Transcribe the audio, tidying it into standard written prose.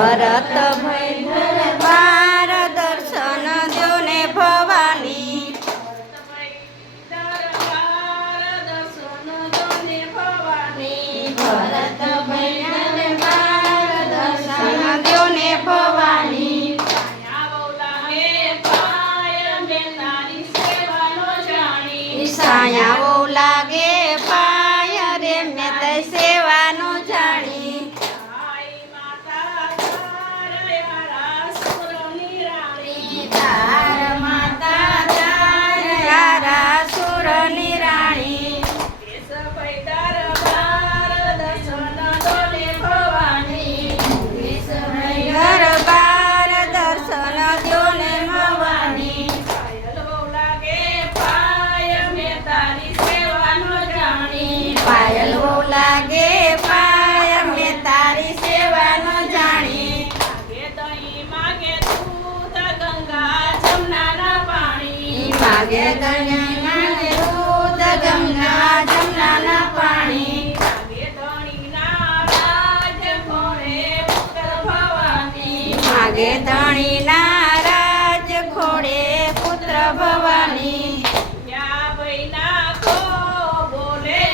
ભરત ભઈ દરબાર દર્શન દ્યો ને ભવાની ભરત ભઈ દરબાર દર્શન દ્યો ને ભવાની સાયાઓ લાગે પાય રે મેં તે સેવાનું જાણી તાર માતા તારા સુરની રાણી દરબાર દર્શન દ્યો ને ભવાની પાયલ બહુ લાગે પાય મેં તારી સેવાનો જાણી માગે દહીં માગે દૂધ ગંગા જમનાના પાણી માગે ધણી